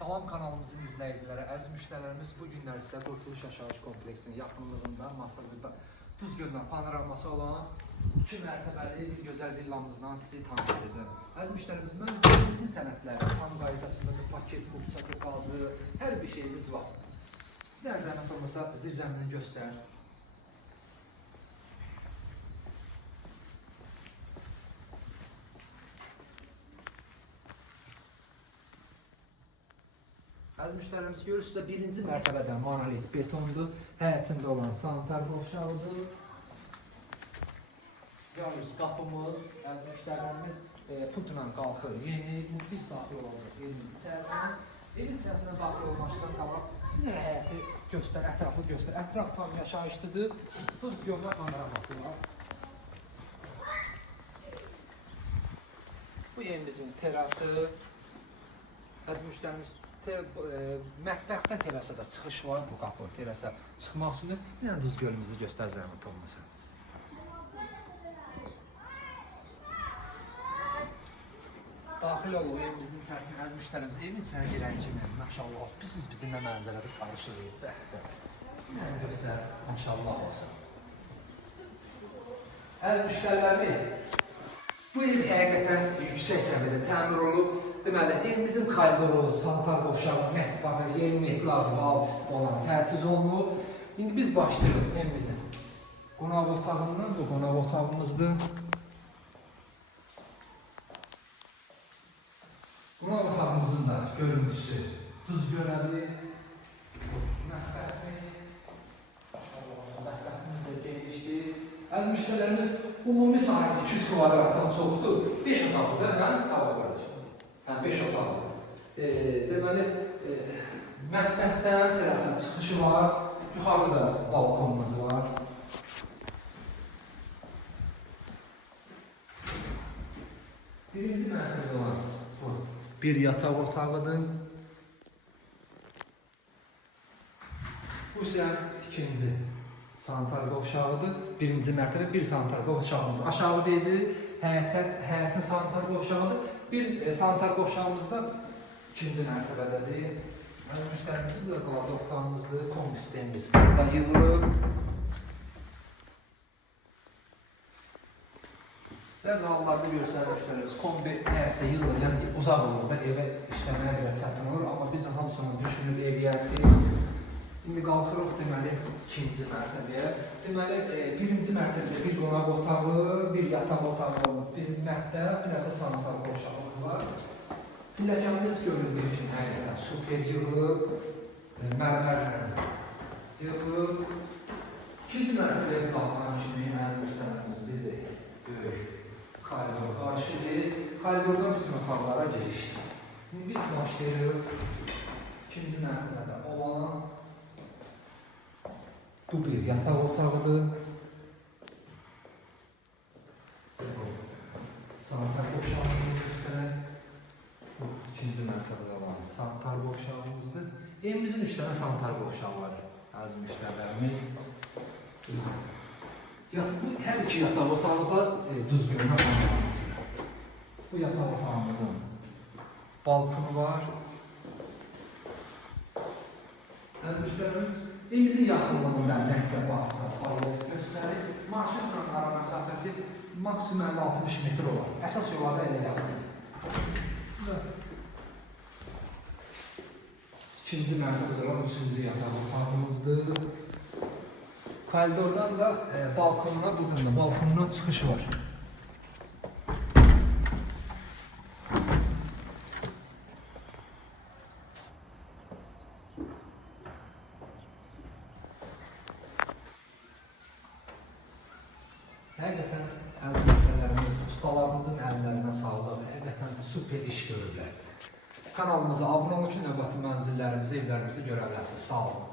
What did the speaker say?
Salam kanalımızın izləyiciləri, əziz müştərilərimiz, bu günlər isə Qurtuluş Yaşayış kompleksinin yaxınlığında Masazırda Düzgöldən panoraması olan 2 mərtəbəli gözəl villamızdan sizi tanış edəcəm. Əziz müştərimiz, mənzilimizin sənədləri, tam qaydasındadır, paket, buxçatı, qazı, hər bir şeyimiz var. Bir zəhmət olmasa zirzəmini göstər. Əziz müştərimiz, görürsünüz, birinci mərtəbədən monolit betondur, həyətində olan sanitar qovşağıdır. Görürsünüz, qapımız, əziz müştərimiz putla qalxır, yeni, biz daxil olacaq evin içərisinə. Evin içərisinə daxil olmaqdan qabaq bir həyəti göstər, ətrafı göstər. Ətraf tam yaşayışlıdır, Düzgöldə panoraması var. Bu evimizin terası, əziz müştərimiz, mətbəxdən terasa da çıxış var, bu qapı terasa çıxmaq üçün yenə Düzgölümüzü göstər zəhmət olmasa. Daxil olub evimizin içərisində, əziz müştərimiz, evin içinə girən kimi, maşallah olsun, siz bizimlə mənzərədə qarışırıq, nə göstər, maşallah olsun. Əziz müştərilərimiz, bu ev həqiqətən yüksək səviyyədə təmir olub. Deməli, evimizin koridoru, sanitar qovşağı, mətbəxi, yeni mehradı, alt-üstü olan təchiz olunur. İndi biz başlayırıq evimizin qonaq otağından, bu qonaq otağımızdır. Qonaq otağımızın da görüntüsü Düzgölədir. Mətbəximiz də genişdir. Əziz müştərilərimiz, ümumi sahəsi 200 kvadratdan çoxdur. 5 otaqlıdır, mən sağla qoyacağım. 5 otaqdır. Deməli, mətbəxdən terasın çıxışı var, yuxarıda balkonumuz var. Birinci mərtəbədə olan bu bir yataq otağıdır. Bu isə ikinci sanitar qovşağıdır. Birinci mərtəbə bir sanitar qovşağımız aşağıda idi. Həyətin sanitar qovşağıdır. Bir sanitar qovşağımız da ikinci mərtəbədədir. Əziz müştərimizin burada qalatovkamızdır, kombi sistemimiz burada yığılıb. Bəzi hallarda görürsən müştərimiz kombi həyətdə yığılır, yəni ki, uzaq olur da evə işləməyə biraz çətin olur. Amma biz hamısını düşünür ev yiyəsi. İndi qalxırıq deməli ikinci mərtəbəyə. Deməli birinci mərtəbədə bir qonaq otağı, bir yataq otağı, bir mətbəx, bir də sanitar qovşağımız var. Pilləkənimiz göründüyü üçün həqiqətən super yığılıb, mərmərlə yığılıb. İkinci mərtəbəyə qalxan kimi əziz müştərimiz bizi böyük koridor qarşılayır. Koridordan bütün otaqlara girişdir. İndi biz başlayırıq ikinci mərtəbədə olan bu bir yataq otağıdır. Sanitar qovşağımızı göstərək. Bu ikinci mərtəbədə olan sanitar qovşağımızdır. Evimizin 3 dənə sanitar qovşağı var, əziz müştərilərimiz. Bu hər iki yataq otağı da Düzgöldə panoramasıdır. Bu yataq otağımızın balkonu var. Əziz müştərilərimiz, evimizin yaxınlığında məktəb bağça fəaliyyət göstərir. Marşrutla ara məsafəsi maksimum 50-60 metr olar. Əsas yollarda elə yaxındır. İkinci mərtəbədə olan 3-cü yataq otağımızdır. Koridordan da balkonuna, buradan da balkonuna çıxış var. Həqiqətən əziz müştərilərimiz, ustalarımızın əllərinə sağlıq, həqiqətən super iş görürlər. Kanalımıza abunə olun ki, növbəti mənzillərimizi, evlərimizi görə bilərsiniz. Sağ olun.